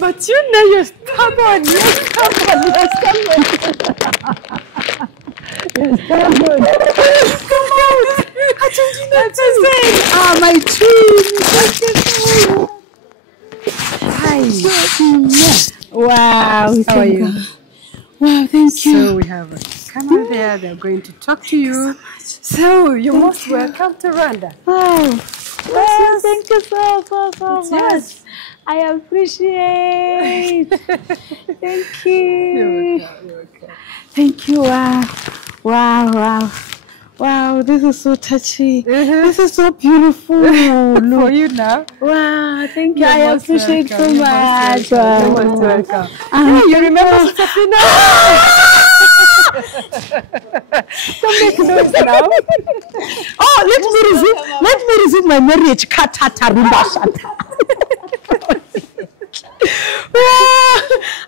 But you know you're stubborn. You're stubborn. You're stubborn. You're stubborn. Come out. I told you not to say. Ah, my twin. Hi. Wow. How are you? Wow, thank you. So we have a camera there. They're going to talk to you. So you're most welcome to Rwanda. Oh, well, thank you so much. Yes. I appreciate. Thank you. You're welcome. Thank you. Wow, this is so touchy. This is so beautiful. For you now. Wow, thank you. You're I most appreciate so welcome. much. You're most welcome. You remember Safina? Don't make noise now. Oh, let me resume my marriage. Katata rumba shata.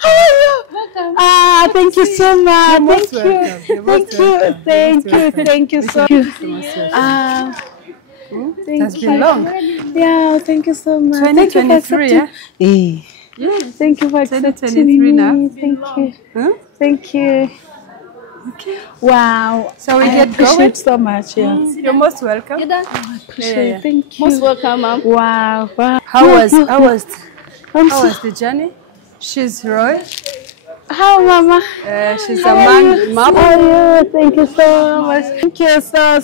How are you? Welcome. Thank you so much. Thank you so much. It has been long. Yeah, thank you so much. 2023, yeah? Thank you for accepting 2023 now. me. Thank you. Huh? Thank you. Okay. Wow. So we I get appreciate going. so much. Yeah. You're most welcome. I appreciate. Thank you. Most welcome, ma'am. Wow. How was I'm so, the journey? She's Roy. how, Mama? She's a man. How are you? Thank you so much. Thank you so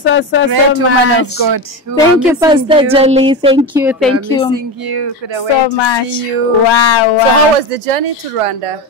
Great woman much. of God. Thank you, Pastor Jolie. Thank you. Thank We're you missing you. Couldn't so wait much. to see you. Wow. So how was the journey to Rwanda?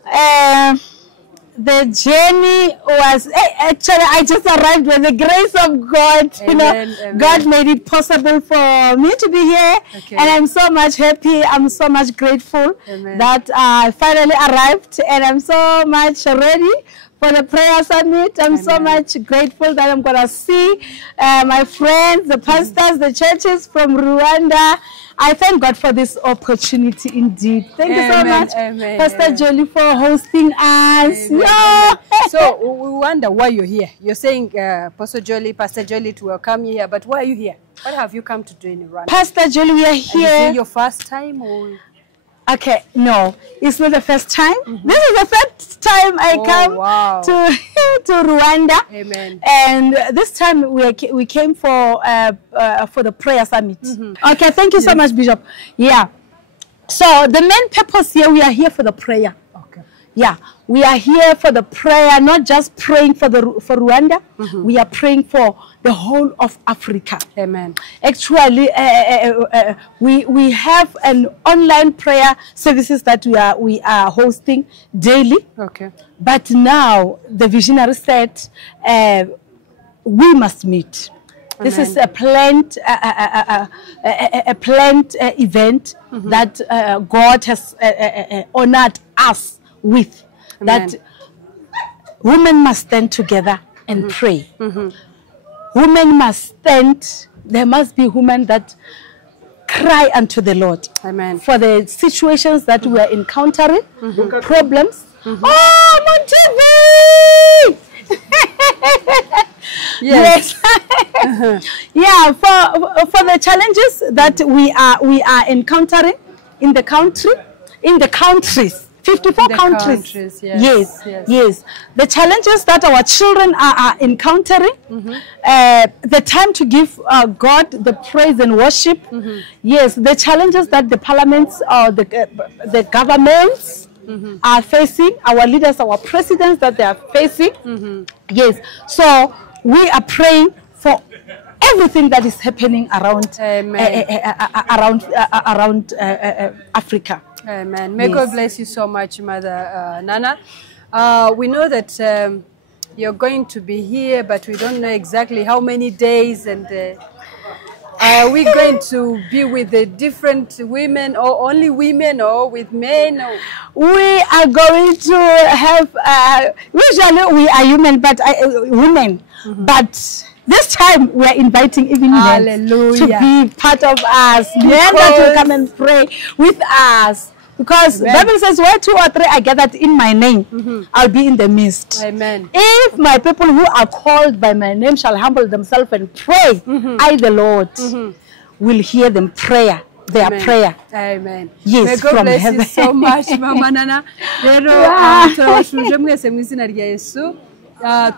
The journey was actually I just arrived with the grace of God. Amen, God made it possible for me to be here, and I'm so much happy. I'm so much grateful that I finally arrived, and I'm so much ready for the prayer summit. I'm so much grateful that I'm gonna see my friends, the pastors, the churches from Rwanda. I thank God for this opportunity indeed. Thank you so much, Pastor Jolie, for hosting us. Yeah. So we wonder why you're here. You're saying Pastor Jolie to welcome you here, but why are you here? What have you come to do in Rwanda? Pastor Jolie, we are here. And is it your first time? Or? Okay, no, it's not the first time. This is the first time I come to Rwanda. Amen. And this time we came for the prayer summit. Okay, thank you so much, Bishop. Yeah. So the main purpose here, we are here for the prayer. Okay. Yeah, we are here for the prayer, not just praying for Rwanda. We are praying for the whole of Africa. Amen. Actually, we have an online prayer services that we are hosting daily. Okay. But now the visionary said we must meet. Amen. This is a planned event that God has honored us with. Amen. That women must stand together and pray. Women must stand. There must be women that cry unto the Lord. Amen. For the situations that we are encountering, problems. Oh, Montevideo! Yes. Yeah, for the challenges that we are encountering in the country, in the countries. 54 countries. Yes. The challenges that our children are encountering, the time to give God the praise and worship. Yes, the challenges that the parliaments or the governments are facing, our leaders, our presidents that they are facing. Yes, so we are praying for everything that is happening around Africa. Amen. May God bless you so much, Mother Nana. We know that you're going to be here, but we don't know exactly how many days. And are we going to be with the different women, or only women, or with men? Or? We are going to have, usually we are human, but women. But this time we are inviting even men to be part of us. Men that will come and pray with us. Because the Bible says, where 2 or 3 are gathered in my name, I'll be in the midst. Amen. If my people who are called by my name shall humble themselves and pray, I, the Lord, will hear them prayer. their prayer. Amen. Yes, May God from bless heaven. you so much, Mama Nana. Rero turabashuje mwese mu izina rya Yesu.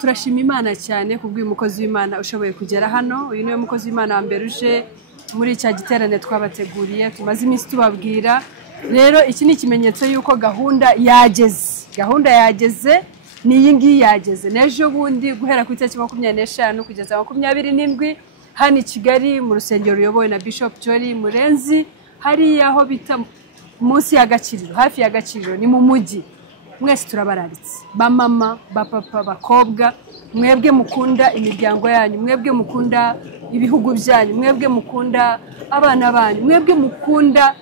Turashima Imana cyane kubw'uyu mukozi w'Imana ushoboye kugera hano. Uyu niwe mukozi w'Imana wa mbere uje muri cya giterane twabateguriye. Tumaze iminsi tubabwira. Rero iki ni ikimenyetso yuko gahunda yageze. Gahunda yageze ni iyi ngiyi yageze. N'ejo bundi guhera ku itariki 25 kugeza 27 hano i Kigali mu rusengero ruyobowe na Bishop Jolly Murenzi, hari aho bita munsi y'agaciro, hafi y'agaciro, ni mu mujyi. Mwese turabararitse, ba mama, ba papa, bakobwa, mwebwe mukunda imiryango yanyu, mwebwe mukunda ibihugu byanyu, mwebwe mukunda abana banyu, mwebwe mukunda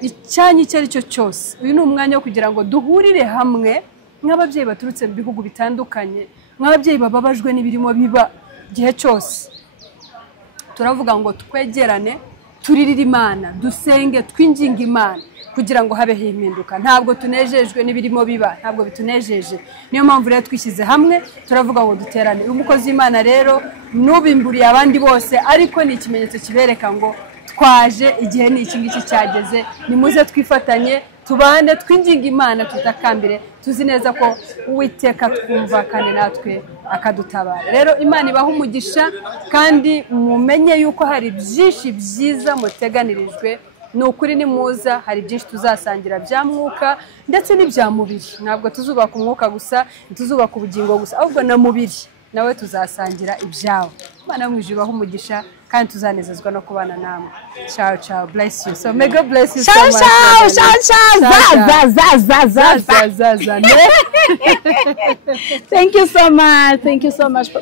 icyanyu icyo ari cyo cyose. Uyu ni umwanya wo kugira ngo duhurire hamwe nk'ababyeyi baturutse mu bihugu bitandukanye, nk'ababyeyi bababajwe n'ibirimo biba gihe cyose. Turavuga ngo twegerane, turirire Imana, dusenge, twinginga Imana kugira ngo habeho impinduka. Ntabwo tunejejwe n'ibirimo biba, ntabwo bitunejeje. Niyo mpamvu rero twishyize hamwe, turavuga ngo duterane. Umukozi w'Imana rero nubimburiye abandi bose, ariko ni ikimenyetso kibereka ngo twaje, igihe ni iki ngiki cyageze. Nimuze twifatanye, tubane, twinginga Imana, tutakambire, tuzi neza ko Uwiteka twumva kandi natwe akadutabara. Rero Imana ibaha umugisha, kandi mumenye yuko hari byinshi byiza muteganirijwe. Nukuri ni muza, hari byinshi tuzasangira bya mwuka ndetse n'ibya mubiri. Ntabwo tuzubaka umwuka gusa, tuzubaka ubugingo gusa, ahubwo na mubiri nawe tuzasangira ibyawe. Imana mwije ibaha umugisha, kandi tuzanezezwa no kubana namwe. Ciao ciao, bless you. So may God bless you so much. Ciao ciao. Za. Thank you so much. Thank you so much.